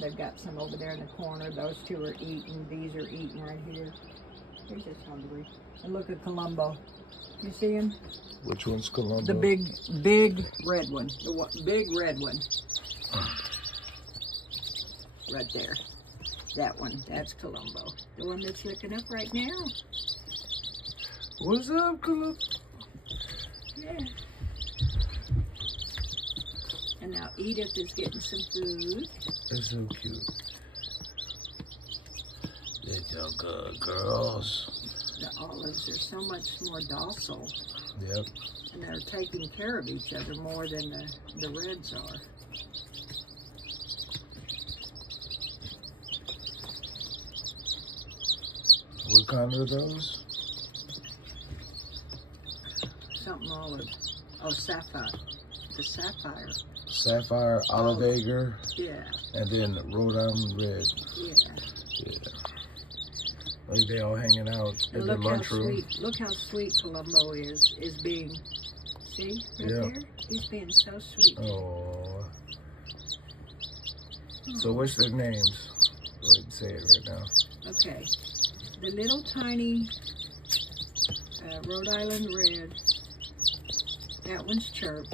They've got some over there in the corner. Those two are eating. These are eating right here. They're just hungry. And look at Columbo. You see him? Which one's Columbo? The big red one. The one, big red one. Right there. That one. That's Columbo. The one that's looking up right now. What's up, Columbo? Yeah. And now Edith is getting some food. That's so cute. Little good girls. The olives are so much more docile. Yep. And they're taking care of each other more than the reds are. What kind are those? Something olive. Oh, sapphire. The sapphire. Sapphire, olive agar, Yeah. and then Rhode Island red. Yeah. Yeah. Like they all hanging out in And the look how lunchroom. sweet. Look how sweet Columbo is being. See right Yeah. there? He's being so sweet. Oh. So what's their names? Go ahead and say it right now. Okay. The little tiny Rhode Island red. That one's Chirp.